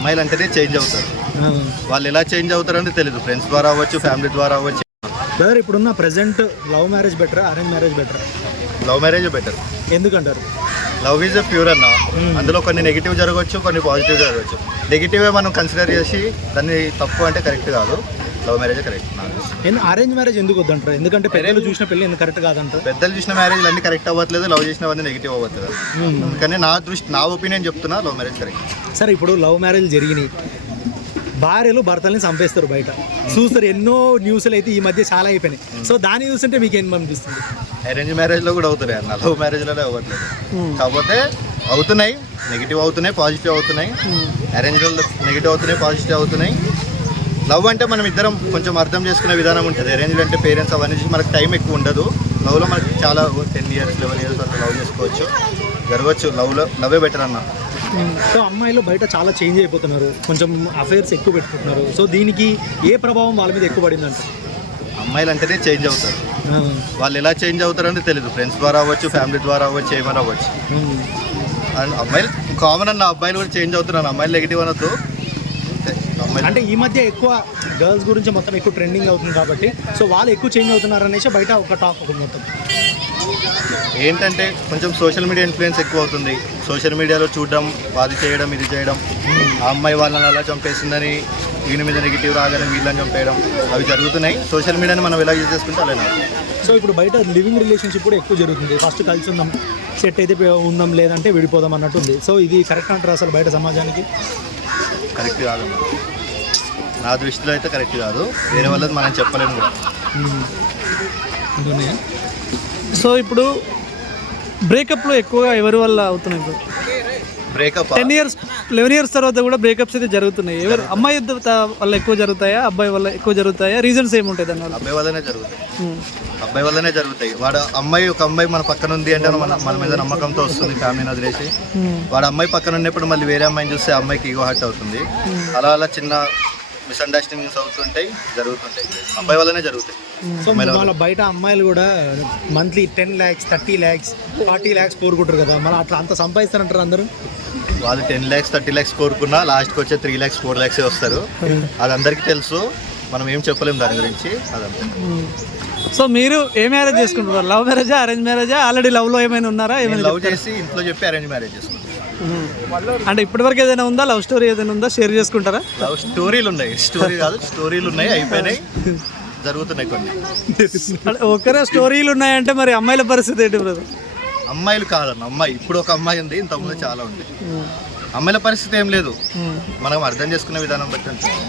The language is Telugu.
అమ్మాయిలు అంటేనే చేంజ్ అవుతారు. వాళ్ళు ఎలా చేంజ్ అవుతారంటే తెలియదు. ఫ్రెండ్స్ ద్వారా అవ్వచ్చు, ఫ్యామిలీ ద్వారా అవ్వచ్చు. బ్రదర్, ఇప్పుడున్న ప్రెజెంట్ లవ్ మ్యారేజ్ బెటరా, అరేంజ్ మ్యారేజ్ బెటరా? Love marriage better. ఎందుకంటారు? లవ్ ఈజ్ ప్యూర్ అన్న. అందులో కొన్ని నెగిటివ్ జరగవచ్చు, కొన్ని పాజిటివ్ జరగవచ్చు. నెగిటివే మనం కన్సిడర్ చేసి దాన్ని తప్పు అంటే కరెక్ట్ కాదు. Love marriage correct. Arrange marriage ఎందుకు వద్దంటారు? ఎందుకంటే పెద్దలు చూసిన పెళ్లి ఎందుకు కరెక్ట్ కాదంటారు? పెద్దలు చూసిన మ్యారేజ్ అన్ని కరెక్ట్ అవ్వట్లేదు, లవ్ చేసినవన్నీ నెగిటివ్ అవ్వట్లేదు. కానీ నా ఒపీనియన్ చెప్తున్నా, లవ్ మ్యారేజ్ కరెక్ట్. సరే, ఇప్పుడు లవ్ మ్యారేజ్ జరిగినాయి, భార్యలు భర్తల్ని చంపేస్తారు, బయట చూస్తారు. ఎన్నో న్యూస్లు అయితే ఈ మధ్య చాలా అయిపోయినాయి. సో దాన్ని చూస్తుంటే మీకు ఏం అనిపిస్తుంది? అరేంజ్ మ్యారేజ్లో కూడా అవుతున్నాయి అన్న, లవ్ మ్యారేజ్లోనే అవ్వట్లేదు. కాకపోతే అవుతున్నాయి, నెగిటివ్ అవుతున్నాయి, పాజిటివ్ అవుతున్నాయి. అరేంజ్లో నెగిటివ్ అవుతున్నాయి, పాజిటివ్ అవుతున్నాయి. లవ్ అంటే మనం ఇద్దరం కొంచెం అర్థం చేసుకునే విధానం ఉంటుంది. అరేంజ్లో అంటే పేరెంట్స్ అవన్నీ మనకు టైం ఎక్కువ ఉండదు. లవ్లో మనకి చాలా 10 years 11 years వరకు లవ్ చేసుకోవచ్చు, జరగవచ్చు. లవ్వే బెటర్ అన్న. సో అమ్మాయిలు బయట చాలా చేంజ్ అయిపోతున్నారు, కొంచెం అఫైర్స్ ఎక్కువ పెట్టుకుంటున్నారు. సో దీనికి ఏ ప్రభావం వాళ్ళ మీద ఎక్కువ పడిందంట? అమ్మాయిలు అంటేనే చేంజ్ అవుతారు. వాళ్ళు ఎలా చేంజ్ అవుతారంటే తెలియదు. ఫ్రెండ్స్ ద్వారా అవ్వచ్చు, ఫ్యామిలీ ద్వారా అవ్వచ్చు, ఏమైనా అవ్వచ్చు. అండ్ అమ్మాయిలు కామన్ అన్న, అబ్బాయిలు కూడా చేంజ్ అవుతున్నారు. అమ్మాయిలు నెగిటివ్ అనొద్దు. అంటే ఈ మధ్య ఎక్కువ గర్ల్స్ గురించి మొత్తం ఎక్కువ ట్రెండింగ్ అవుతుంది కాబట్టి, సో వాళ్ళు ఎక్కువ చేంజ్ అవుతున్నారు అనేసి బయట ఒక టాక్ ఒక మొత్తం. ఏంటంటే కొంచెం సోషల్ మీడియా ఇన్ఫ్లుయెన్స్ ఎక్కువ అవుతుంది. సోషల్ మీడియాలో చూడడం, అది చేయడం, ఇది చేయడం, ఆ అమ్మాయి వాళ్ళని అలా చంపేసిందని వీళ్ళ మీద నెగిటివ్ రాగానే వీళ్ళని చంపేయడం, అవి జరుగుతున్నాయి. సోషల్ మీడియాని మనం ఎలా యూజ్ చేసుకుంటే అలానే. సో ఇప్పుడు బయట లివింగ్ రిలేషన్షిప్ కూడా ఎక్కువ జరుగుతుంది. ఫస్ట్ కలిసి ఉందాం, సెట్ అయితే ఉందాం, లేదంటే విడిపోదాం అన్నట్టుంది. సో ఇది కరెక్ట్ అంటారు అసలు బయట సమాజానికి? కరెక్ట్ కాదు, నా దృష్టిలో అయితే కరెక్ట్ కాదు. వేరే వాళ్ళది మనం చెప్పలేము కూడా. సో ఇప్పుడు బ్రేకప్లో ఎక్కువగా ఎవరి వల్ల అవుతున్నాయి? ఇప్పుడు బ్రేకప్ 10 years 11 years తర్వాత కూడా బ్రేకప్స్ అయితే జరుగుతున్నాయి. ఎవరు అమ్మాయి వల్ల ఎక్కువ జరుగుతాయా, అబ్బాయి వల్ల ఎక్కువ జరుగుతాయా? రీజన్స్ ఏముంటాయి దానివల్ల? అబ్బాయి వల్లనే జరుగుతాయి. వాడు ఒక అమ్మాయి మన పక్కన ఉంది అంటే మన మీద నమ్మకంతో వస్తుంది, ఫ్యామిలీని వదిలేసి. వాడు అమ్మాయి పక్కన ఉన్నప్పుడు మళ్ళీ వేరే అమ్మాయిని చూస్తే అమ్మాయికి ఈగో హర్ట్ అవుతుంది. అలా చిన్న మిస్అండర్స్టాండింగ్స్ జరుగుతుంటాయి. అబ్బాయి వల్లనే జరుగుతాయి. సో వాళ్ళ బయట అమ్మాయిలు కూడా మంత్లీ 10 lakhs 30 lakhs 40 lakhs కోరుకుంటారు కదా, మళ్ళీ అట్లా అంత సంపాదిస్తారంటారు అందరూ. వాళ్ళు 10 lakhs 30 lakhs కోరుకున్నా లాస్ట్కి వచ్చే 3 lakhs 4 lakhs వస్తారు. అది అందరికీ తెలుసు, మనం ఏం చెప్పలేము దాని గురించి. అదంతా. సో మీరు ఏ మ్యారేజ్ చేసుకుంటారు? లవ్ మ్యారేజా, అరేంజ్ మ్యారేజా? ఆల్రెడీ లవ్లో ఏమైనా ఉన్నారా? ఏమైనా లవ్ చేసి ఇంట్లో చెప్పి అరేంజ్ మ్యారేజ్ చేసుకుంటాం. అంటే ఇప్పటివరకు ఏదైనా ఉందా? లవ్ స్టోరీ ఏదైనా ఉందా? షేర్ చేసుకుంటారా? లవ్ స్టోరీలు ఉన్నాయి, స్టోరీలు ఉన్నాయి, అయిపోయినాయి, జరుగుతున్నాయి కొన్ని. ఒకరే స్టోరీలు ఉన్నాయంటే మరి అమ్మాయిల పరిస్థితి ఏంటి బ్రదర్? అమ్మాయిలు కాదన్న, అమ్మాయి ఇప్పుడు ఒక అమ్మాయి ఉంది, ఇంతకుముందు చాలా ఉంది. అమ్మాయిల పరిస్థితి ఏం లేదు, మనం అర్థం చేసుకునే విధానం బట్టి ఉంటుంది.